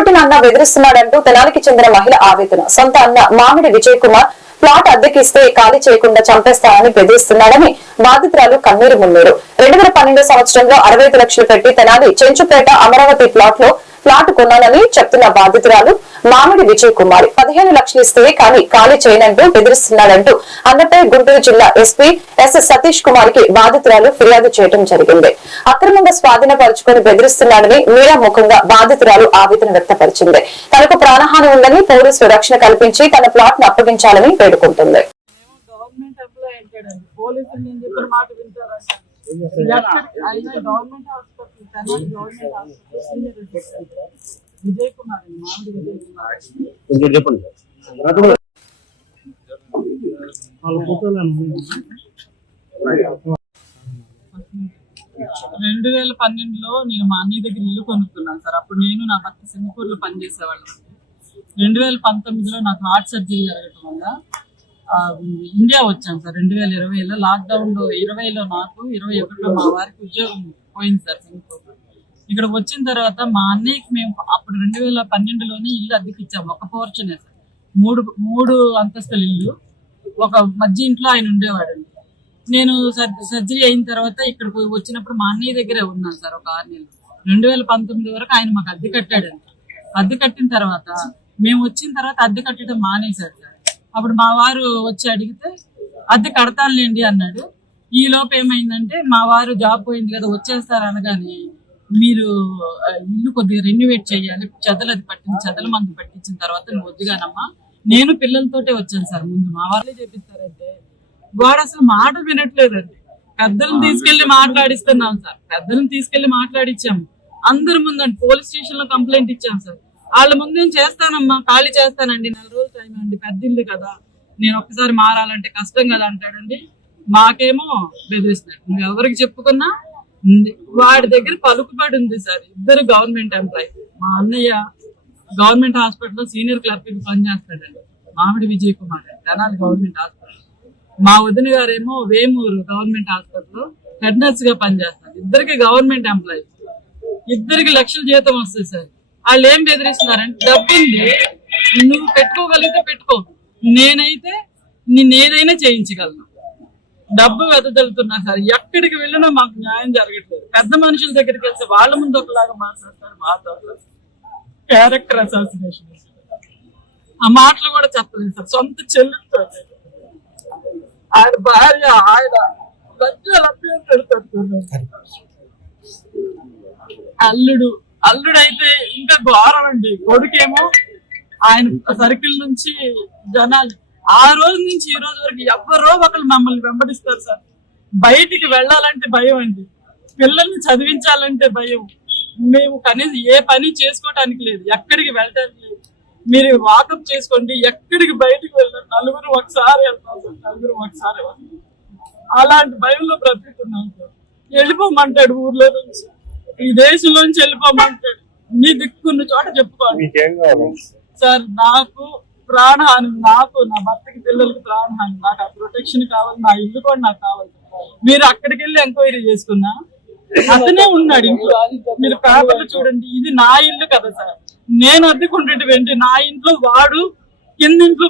తోడబుట్టిన అన్న బెదిరిస్తున్నాడంటూ తెనాలికి చెందిన మహిళ ఆవేదన. సొంత అన్న మామిడి విజయ్ కుమార్ ప్లాట్ అద్దెకిస్తే ఖాళీ చేయకుండా చంపేస్తానని బెదిరిస్తున్నాడని బాధితురాలు కన్నీరు మున్నీరు. రెండు వేల పన్నెండు సంవత్సరంలో అరవై లక్షలు పెట్టి తెనాలి చెంచుపేట అమరావతి ప్లాట్లో ప్లాట్ కొన్నానని చెప్తున్న బాధితురాలు మామిడి విజయ్ కుమార్. పదిహేను లక్షలు ఇస్తే కానీ ఖాళీ చేయనంటూ బెదిరిస్తున్నాడంటూ అన్నపై గుంటూరు జిల్లా ఎస్పీ ఎస్ సతీష్ కుమార్కి బాధితురాలు ఫిర్యాదు చేయడం జరిగింది. అక్రమంగా స్వాధీనపరుచుకుని బెదిరిస్తున్నాడని మీరా ముఖంగా బాధితురాలు ఆవేదన వ్యక్తపరిచింది. తనకు ప్రాణహాని ఉందని పోలీసు రక్షణ కల్పించి తన ప్లాట్ను అప్పగించాలని వేడుకుంటుంది. గవర్నమెంట్ విజయ్ కుమార్ మామిడి విజయ్ కుమార్ రెండు వేల పన్నెండులో నేను మా అన్నయ్య దగ్గర ఇల్లు కొనుక్కున్నాను సార్. అప్పుడు నేను నా భర్త సింగపూర్లో పనిచేసేవాళ్ళం. రెండు వేల పంతొమ్మిదిలో నాకు హార్ట్ సర్జరీ జరగటం వల్ల ఇండియా వచ్చాను సార్. రెండు వేల ఇరవైలో లాక్డౌన్లో ఇరవైలో నాకు ఇరవై ఒకటిలో మా వారికి ఉద్యోగం పోయింది సార్ సింగపూర్. ఇక్కడ వచ్చిన తర్వాత మా అన్నయ్యకి మేము అప్పుడు రెండు వేల పన్నెండులోనే ఇల్లు అద్దెకి ఇచ్చాము ఒక పోర్చనే సార్. మూడు మూడు అంతస్తుల ఇల్లు. ఒక మధ్య ఇంట్లో ఆయన ఉండేవాడు నేను సర్జరీ అయిన తర్వాత ఇక్కడికి వచ్చినప్పుడు మా అన్నయ్య దగ్గరే ఉన్నాను సార్ ఒక ఆరు నెలలు. రెండు వేల పంతొమ్మిది వరకు ఆయన మాకు అద్దె కట్టాడండి. అద్దె కట్టిన తర్వాత మేము వచ్చిన తర్వాత అద్దె కట్టడం మానేశారు సార్. అప్పుడు మా వారు వచ్చి అడిగితే అద్దె కడతానులేండి అన్నాడు. ఈ లోపు ఏమైందంటే మా వారు జాబ్ పోయింది కదా వచ్చేస్తారు అనగానే మీరు ఇల్లు కొద్దిగా రెన్యువేట్ చేయాలి. చెదలు అది పట్టింది చెదల మందు పట్టించిన తర్వాత నువ్వు వద్దుగానమ్మా నేను పిల్లలతోటే వచ్చాను సార్ ముందు. మా వాళ్ళే చేపిస్తారంటే వాడు అసలు మాట వినట్లేదండి. పెద్దలను తీసుకెళ్ళి మాట్లాడిస్తున్నాం సార్. పెద్దలను తీసుకెళ్ళి మాట్లాడిచ్చాము. అందరి ముందండి పోలీస్ స్టేషన్లో కంప్లైంట్ ఇచ్చాం సార్. వాళ్ళ ముందు నేను చేస్తానమ్మా ఖాళీ చేస్తానండి. నెల రోజులు టైం అండి పెద్ద ఇల్లు కదా. నేను ఒక్కసారి మారాలంటే కష్టం కదా అంటాడండి. మాకేమో బెదిరిస్తున్నాడు. నువ్వు ఎవరికి చెప్పుకున్నా ఉంది. వాడి దగ్గర పలుకుబడి ఉంది సార్. ఇద్దరు గవర్నమెంట్ ఎంప్లాయీ మా అన్నయ్య గవర్నమెంట్ హాస్పిటల్లో senior clerk పనిచేస్తాడండి. Mamidi Vijay Kumar Tenali government hospital. మా వదిన గారేమో వేమూరు గవర్నమెంట్ హాస్పిటల్లో హెడ్ నర్స్గా పనిచేస్తారు ఇద్దరికి గవర్నమెంట్ ఎంప్లాయీ ఇద్దరికి లక్షల జీతం వస్తుంది సార్. వాళ్ళు ఏం బెదిరిస్తున్నారంటే డబ్బు ఉంది నువ్వు పెట్టుకోగలిగితే పెట్టుకో. నేనైతే నిన్ను ఏదైనా చేయించగలను. డబ్బు వెదజల్లుతున్నా సార్ ఎక్కడికి వెళ్ళినా మాకు న్యాయం జరగట్లేదు. పెద్ద మనుషుల దగ్గరికి వెళ్తే వాళ్ళ ముందు ఒకలాగా మాట్లాడతారు మాతో క్యారెక్టర్ అసాసినేషన్ ఆ మాటలు కూడా చెప్పలేదు సార్ సొంత చెల్లెలతో. ఆయన భార్య ఆయన అల్లుడు అల్లుడు అయితే ఇంకా ఘోరం అండి. కొడుకేమో ఆయన సర్కిల్ నుంచి జనాలు ఆ రోజు నుంచి ఈ రోజు వరకు ఎవరో ఒకరు మమ్మల్ని వెంబడిస్తారు సార్. బయటికి వెళ్ళాలంటే భయం అండి. పిల్లల్ని చదివించాలంటే భయం. మేము కనీసం ఏ పని చేసుకోవటానికి లేదు ఎక్కడికి వెళ్ళటానికి లేదు. మీరు వాకప్ చేసుకోండి ఎక్కడికి బయటికి వెళ్ళారు నలుగురు ఒకసారి వెళ్తాం సార్ నలుగురు ఒకసారి అలాంటి భయంలో బ్రతుకుతున్నాం సార్. వెళ్ళిపోమంటాడు ఊర్లో నుంచి. ఈ దేశంలో నుంచి వెళ్ళిపోమంటాడు. నీ దిక్కున్న చోట చెప్పుకోవాలి సార్ నాకు ప్రాణహాని నాకు నా భర్తకి పిల్లలకి ప్రాణహాని నాకు ఆ ప్రొటెక్షన్ కావాలి నా ఇల్లు కూడా నాకు కావాలి. మీరు అక్కడికి వెళ్ళి ఎంక్వైరీ చేసుకున్నా అతనే ఉన్నాడు ఇంట్లో. మీరు పేపర్లు చూడండి ఇది నా ఇల్లు కదా సార్. నేను అద్దెకుంటే నా ఇంట్లో వాడు కింద ఇంట్లో